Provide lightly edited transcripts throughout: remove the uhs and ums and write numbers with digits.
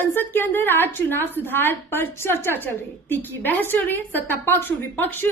संसद के अंदर आज चुनाव सुधार पर चर्चा चल रही है, तीखी बहस चल रही है। सत्ता पक्ष और विपक्ष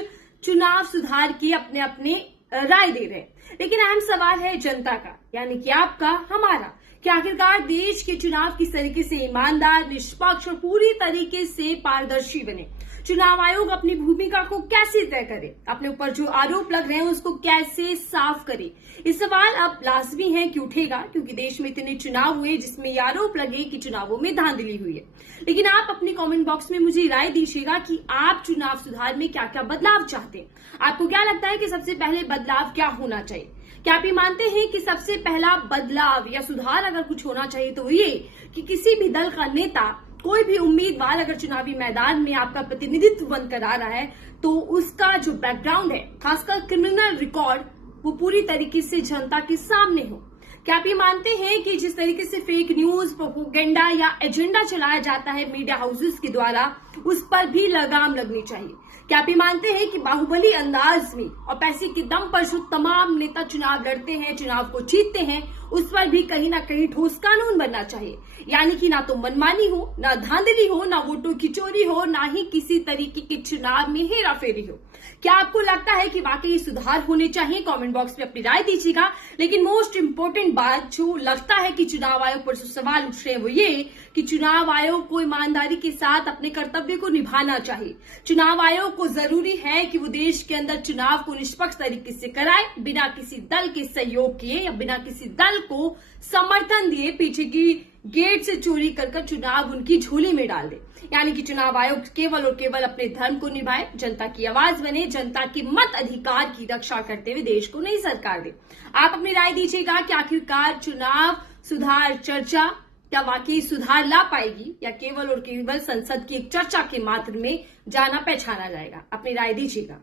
चुनाव सुधार की अपने अपने राय दे रहे हैं, लेकिन अहम सवाल है जनता का, यानी कि आपका, हमारा, कि आखिरकार देश के चुनाव किस तरीके से ईमानदार, निष्पक्ष और पूरी तरीके से पारदर्शी बने। चुनाव आयोग अपनी भूमिका को कैसे तय करे, अपने ऊपर जो आरोप लग रहे हैं उसको कैसे साफ करे। ये सवाल अब लाजमी है कि उठेगा, क्योंकि देश में इतने चुनाव हुए जिसमें ये आरोप लगे कि चुनावों में धांधली हुई है। लेकिन आप अपनी कमेंट बॉक्स में मुझे राय दीजिएगा कि आप चुनाव सुधार में क्या क्या बदलाव चाहते हैं। आपको क्या लगता है कि सबसे पहले बदलाव क्या होना चाहिए? क्या आप ये मानते हैं कि सबसे पहला बदलाव या सुधार अगर कुछ होना चाहिए तो ये कि किसी भी दल का नेता, कोई भी उम्मीदवार अगर चुनावी मैदान में आपका प्रतिनिधित्व बनकर आ रहा है तो उसका जो बैकग्राउंड है, खासकर क्रिमिनल रिकॉर्ड, वो पूरी तरीके से जनता के सामने हो। क्या आप ये मानते हैं कि जिस तरीके से फेक न्यूज, प्रोपेगेंडा या एजेंडा चलाया जाता है मीडिया हाउसेस के द्वारा, उस पर भी लगाम लगनी चाहिए? क्या आप ये मानते हैं कि बाहुबली अंदाज में और पैसे के दम पर जो तमाम नेता चुनाव लड़ते हैं, चुनाव को जीतते हैं, उस पर भी कहीं ना कहीं ठोस कानून बनना चाहिए? यानी कि ना तो मनमानी हो, ना धांधली हो, ना वोटों की चोरी हो, ना ही किसी तरीके के चुनाव में हेराफेरी हो। क्या आपको लगता है कि वाकई सुधार होने चाहिए? कमेंट बॉक्स में अपनी राय दीजिएगा। लेकिन मोस्ट इंपोर्टेंट बात जो लगता है कि चुनाव आयोग पर जो सवाल उठ रहे हैं वो ये कि चुनाव आयोग को ईमानदारी के साथ अपने कर्तव्य को निभाना चाहिए। चुनाव आयोग को जरूरी है कि वो देश के अंदर चुनाव को निष्पक्ष तरीके से कराए, बिना किसी दल के सहयोग किए या बिना किसी दल को समर्थन दिए पीछे की गेट से चोरी कर चुनाव उनकी झोली में डाल दे। यानी कि चुनाव आयोग केवल और केवल अपने धर्म को निभाए, जनता की आवाज बने, जनता के मत अधिकार की रक्षा करते हुए देश को नई सरकार दे। आप अपनी राय दीजिएगा कि आखिरकार चुनाव सुधार चर्चा क्या वाकई सुधार ला पाएगी या केवल और केवल संसद की एक चर्चा के मात्र में जाना पहचाना जाएगा? अपनी राय दीजिएगा।